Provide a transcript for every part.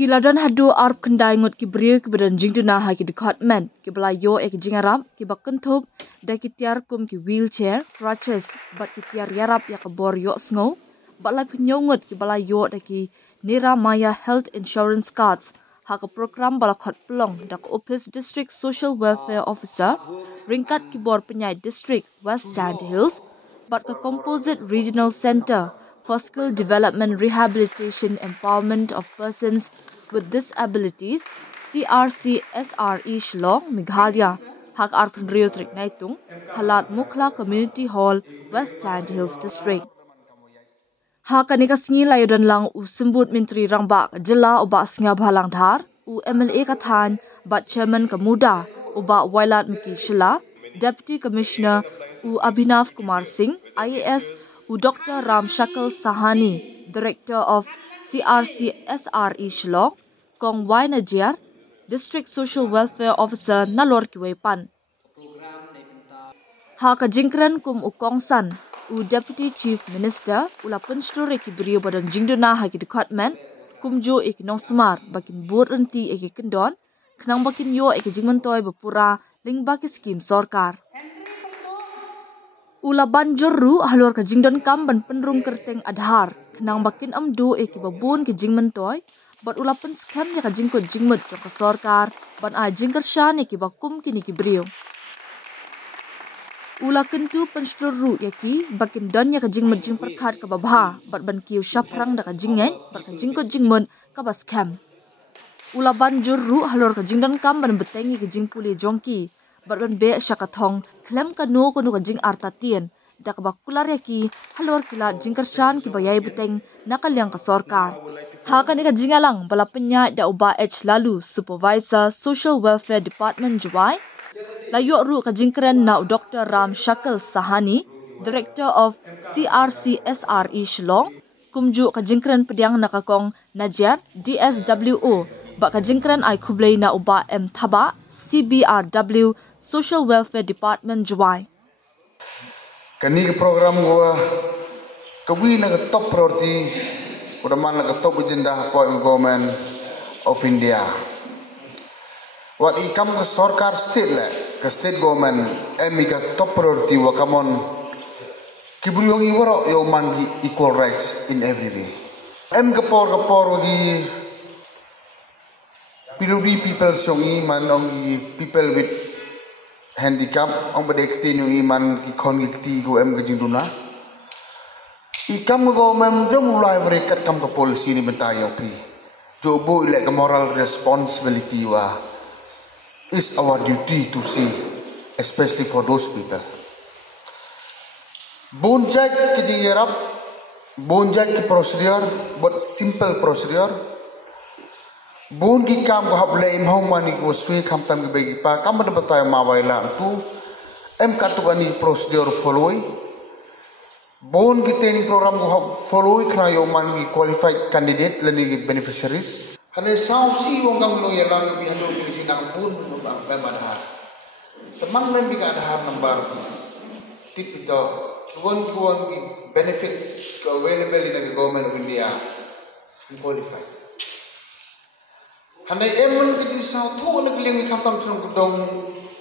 Kiladan hadu arp kendai ngot ki brio ki badan jingduna ha ki department ki belayo ki jingarap ki bakentup da ki tiar kum ki wheelchair crutches bat ki tiar yarap ya ka bor yo sngo balai pnyongot ki belayo da ki Nira Maya Health Insurance Cards ha ka program bala khot plong da ka Office District Social Welfare Officer ringkat ki bor penyai district West Giant Hills bat ka Composite Regional Center for Skill Development Rehabilitation Empowerment of Persons with Disabilities CRCSRE Shillong Meghalaya hak arpan rio trik naitung halat Mukla Community Hall West Giant Hills District. Hak anika sngi layo dan lang u sembut Menteri Rangbak Jela uba snga bhalang dhar u MLA kathan bat Chairman Kemuda uba Wailat Miki Shila Deputy Commissioner u Abhinav Kumar Singh IAS u Dr. Ram Shakal Sahani Director of CRCSRE Shillong Kong Wai Najir District Social Welfare Officer Nalor Kiwepan. Hak jingkran kum u Kong San u Deputy Chief Minister ula penstore ki brio badan jingdona ha ki department kumjo ek nong smar bakin bur renti ek kendon kenang bakin yo ek jingmentoy bepura ling baki skim sorkar. Ula banjur ru halor ka jingdon kam ban penrung kerteng adhar kenang bakin amdu ek babun ki jingmentoy bat ula pen scam ya ka jingkot jingmet jo ka sorkar ban a jingker shan ek bakum kini ki brio. Ula kentu pensturu yaki bakin don ya ka jingmet jing perkhat ka babha bat ban kiu shaprang da ka jingeng bat ka jingkot jingmen ka bas scam. Ula banjur ru halor ka jingdon kam ban betengi ka jingpuli jongki bat ban be syakathong klem ka no ka jing artatien da ka bakular yaki halor kila jingker shan ki bayai beteng nakalyang ka sorkar. Hakan ika jingalang bala penyat da uba H lalu Supervisor Social Welfare Department Juwai layuk ru ka jingkeren na Dr. Ram Shakal Sahani Director of CRCSRE Shillong kumju ka jingkeren pediang nakakong Najar DSWO bak ka jingkeren ai kublai na uba M Thaba CBRW Social Welfare Department Juwai. Kani ke program gua kawi na top priority udaman na top agenda point government of India. Wat ikam ke sarkar state le ke state government emi ka top priority wa kamon kibriyong iwaro yo man equal rights in every way. Em ke por wagi piludi people songi man ongi people with handicap ong bedekti nu iman ki kon ki go em ke jingduna ikam go mem jo mulai vrekat kam ke polisi ni bentayo pi jo bo ile ke moral responsibility wa is our duty to see especially for those people bonjak ke jingerap bonjak ke procedure but simple procedure bon ki kam ko hable im hong mani ko sui kam tam ke begi pa kam da batay mawaila tu em katukani procedure follow bon ki training program ko follow khna yo man ki qualified candidate lani beneficiaries hane sao si wong kam lo yalang bi hando polisi nang pun ba madhar temang mem bi ka adhar number tip ito kuon ki benefits available in the government of India qualified hane emon ke sao thu na kling kam tam sung dong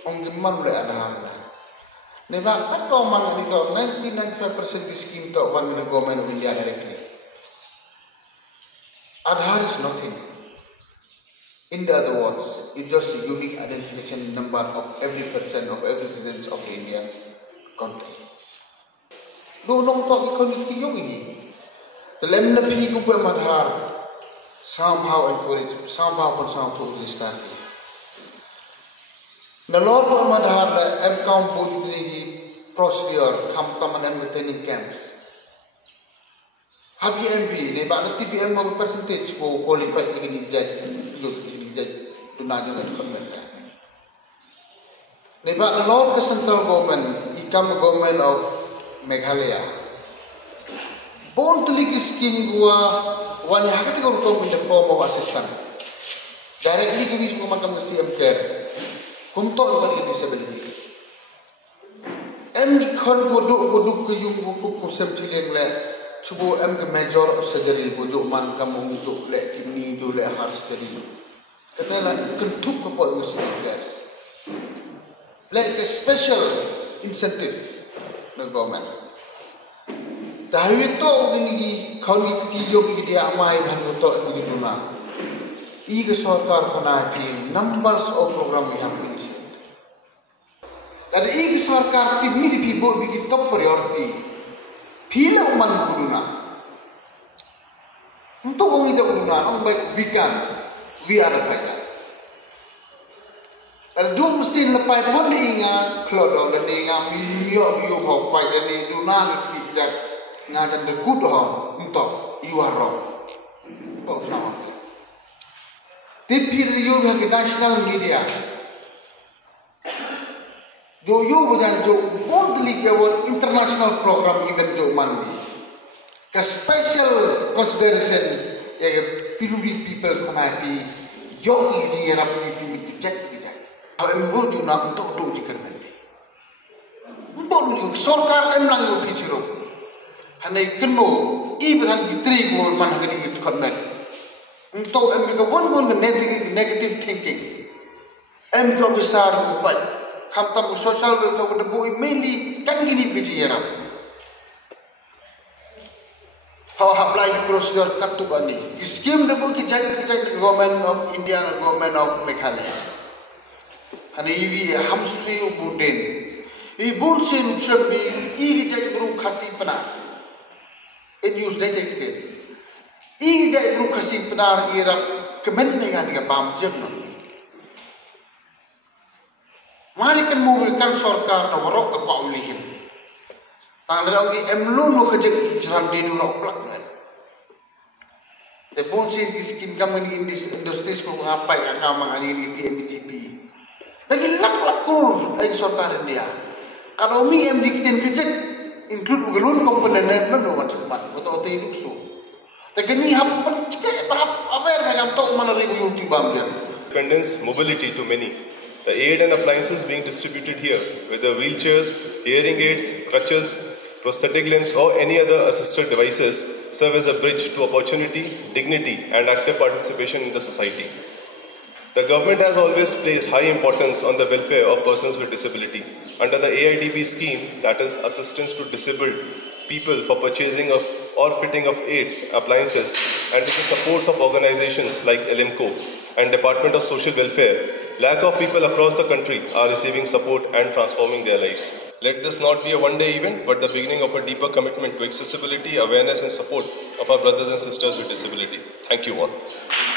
ong man le adhar ne ba kat ko man ni to 95% scheme to one the government of India directly adhar is nothing. In the other words, it's just a unique identification number of every person of every citizens of the Indian country. Do nong to ikon yung ini. Telem na pi ko pa madhar somehow encourage somehow to this time. The Lord ko madhar la em count po itli procedure kam taman em training camps. Habi MB ne ba na TPM mo percentage ko qualified ini jadi tunanya dan permenta. Neba alor ke central government, ikam government of Meghalaya. Bon tuliki scheme gua wani hakati ko to in the form of assistant. Directly ke wish ko makam ke CM care. Kumto ko disability. Em khon ko do ke yung ko sem chileng le Cuba ke major surgery bujuk man kamu untuk lek kini tu lek heart surgery. Kata lah kentup ke pot musik gas. Lek ke special incentive the government. Tahu itu gini kau ni ketiga begini amai bahan untuk begitu na. Iga sarkar kena pi numbers of program yang initiate. Dan iga sarkar tim ni dipibu begitu top priority. Pila uman buduna. Untuk orang itu buduna, orang baik vegan, we are vegan. Dan dua mesin lepas pun diingat, kalau dan diingat miliar bau baik dan duna kita ngajar dekut orang untuk you are wrong. Untuk sama. Tapi you bagi national media. जो यो वजन जो बहुत लिखे वो international programme event जो मान भी का स्पेशल कंसिडरेशन ये पिरुडी पीपल खनाए भी यो इजी ये रब टी में चेक किया अब वो जो नाम तो जिक्र में बोलो सरकार एमलांग यो पीछे रो हने कन्नो ई बहन गित्री को मन हगरी खनमें तो एम का वन नेगेटिव थिंकिंग एम को विचार उपाय Kamtam social welfare would boy mainly can gini PGR. How apply procedure katubani. Scheme the book is the government of India and government of Meghalaya. And he hamsui ubuden. He bullshit should be easy group Kasipana. It used detected. Easy group Kasipana era commending a bomb journal. Mari kan mobilkan sarkar na warok ke paulihin. Tanggal lagi emlun lo kerja jalan di nurok pelakman. Tepun sih diskin kami di industri sekolah apa yang kami mengalami di MGP. Lagi lak-lakur ay sarkar India. Kalau mi MD kita kerja include ugalun komponennya belum macam-macam. Betul hidup so. Tapi ni apa yang kami tahu mana ribu YouTube dia. Dependence, mobility to many. The aid and appliances being distributed here, whether wheelchairs, hearing aids, crutches, prosthetic limbs or any other assisted devices, serve as a bridge to opportunity, dignity and active participation in the society. The government has always placed high importance on the welfare of persons with disability. Under the AIDB scheme, that is assistance to disabled people for purchasing of or fitting of aids, appliances and with the supports of organizations like LMCO and Department of Social Welfare, lakh of people across the country are receiving support and transforming their lives. Let this not be a one-day event, but the beginning of a deeper commitment to accessibility, awareness and support of our brothers and sisters with disability. Thank you all.